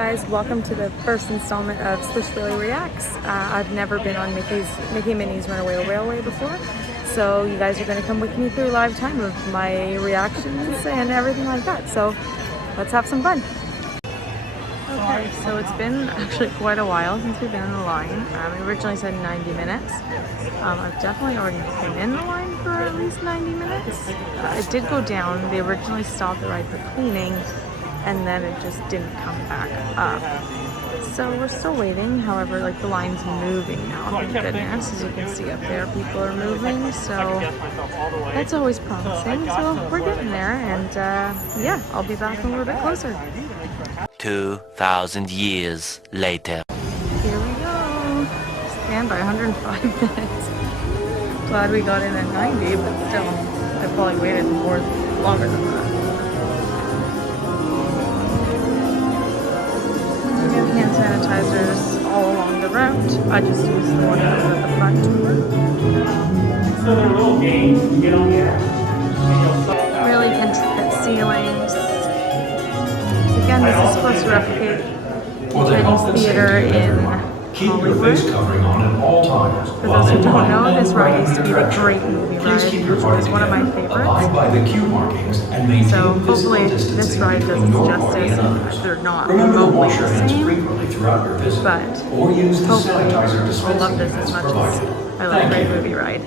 guys, welcome to the first installment of SwishWilly Reacts. I've never been on Mickey and Minnie's Runaway Railway before, so you guys are going to come with me through live time of my reactions and everything like that, so let's have some fun. Okay, so it's been actually quite a while since we've been in the line. We originally said 90 minutes. I've definitely already been in the line for at least 90 minutes. It did go down. They originally stopped the ride for cleaning, and then it just didn't come back up. So we're still waiting. However, like, the line's moving now, thank goodness. As you can see up there, people are moving, so that's always promising. So we're getting there, and yeah, I'll be back a little bit closer. 2,000 years later. Here we go. Stand by 105 minutes. Glad we got in at 90, but still, I probably waited longer than that. We have hand sanitizers all along the route. I just used the one that was at the front. So they're little games. You get on here. Really intricate ceilings. Again, this is supposed to replicate Chinese theater in Hollywood. For those who don't know, this ride used to be the great movie ride, which was one of my favorites. So hopefully this ride does its justice. They're not remotely the same, but hopefully I'll love this as much as I love a great movie ride.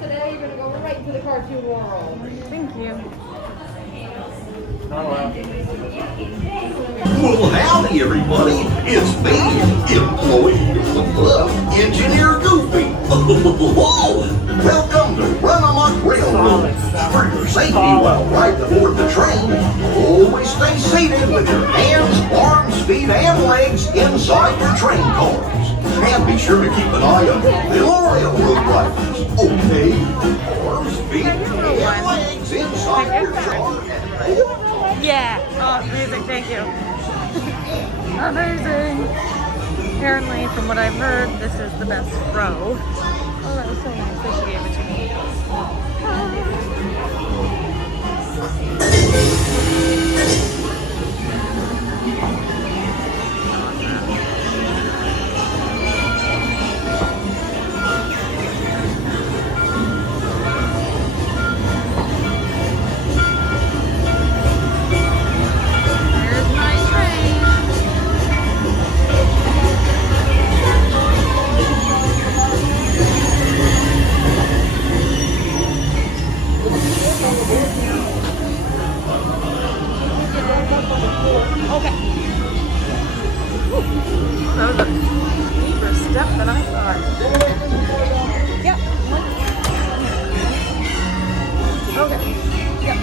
Today, you're gonna go right to the cartoon world. Thank you. Well, howdy, everybody. It's me, employee of the month, Engineer Goofy. Welcome to Runaway Railroad. For your safety while riding aboard the train, always stay seated with your hands, arms, feet, and legs inside your train cars. And be sure to keep an eye on the little railroad drivers. Okay, arms, feet, and legs inside your car. Yeah. Oh, amazing. Thank you. Amazing. Apparently, from what I've heard, this is the best row. Oh, that was so nice that she gave it to me. That was a deeper step than I thought. Yep. Okay. Yep.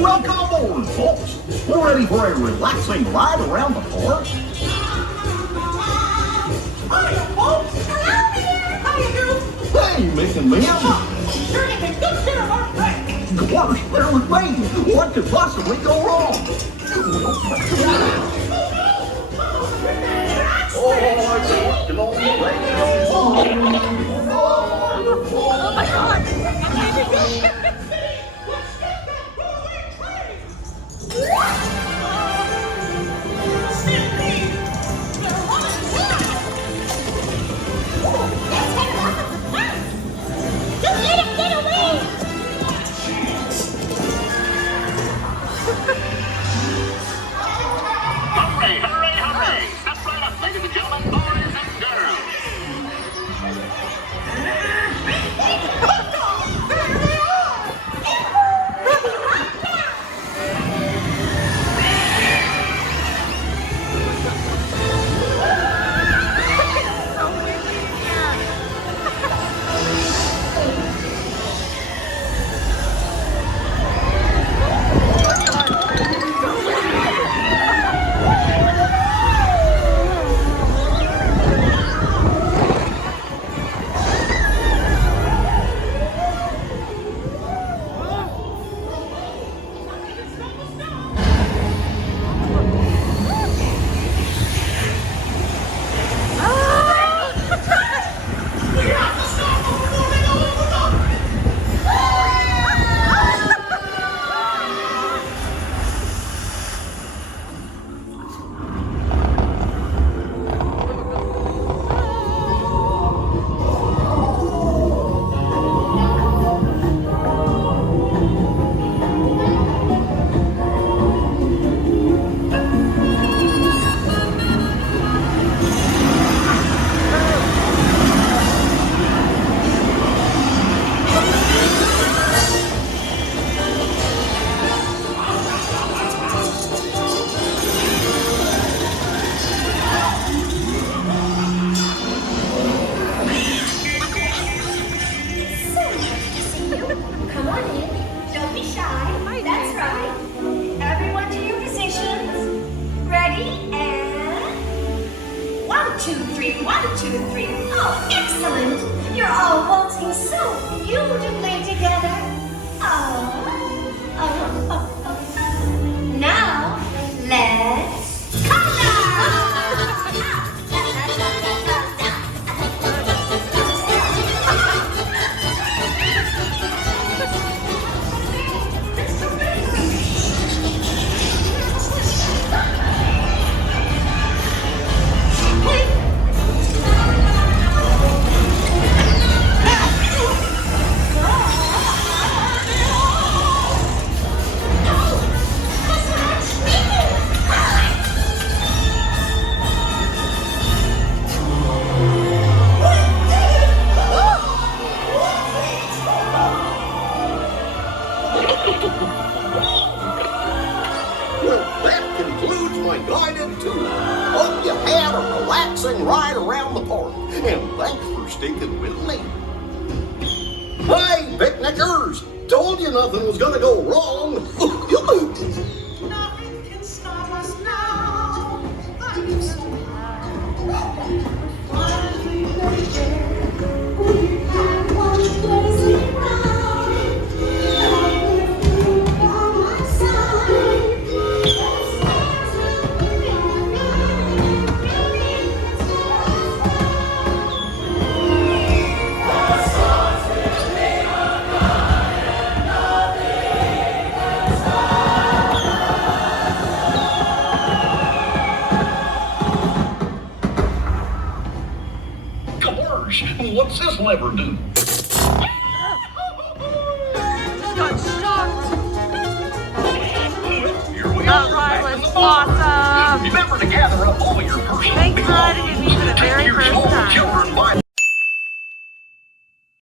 Welcome aboard, folks. We're ready for a relaxing ride around the park. Hiya, folks. Hello there. How you doing? Hey, Mick and Minnie. You're getting a good share of our breakfast. The water's there with me. What could possibly go wrong? Oh my God. Hooray, hooray, hooray! Step right up, ladies and gentlemen, boys and girls. There they are. 2, 3, 1, 2, 3. Oh, excellent. You're all waltzing so beautifully together. Oh. Now, let's color. Well, that concludes my guided tour. Hope you had a relaxing ride around the park, and thanks for sticking with me. Hey, picnickers! Told you nothing was gonna go wrong. Nothing can stop us now. Gosh, what's this lever do? Just got shocked. Here we That are, ride back in was the park. awesome. Remember to gather up all your personal Thanks for letting belongings. me for the Take very your first small time. children by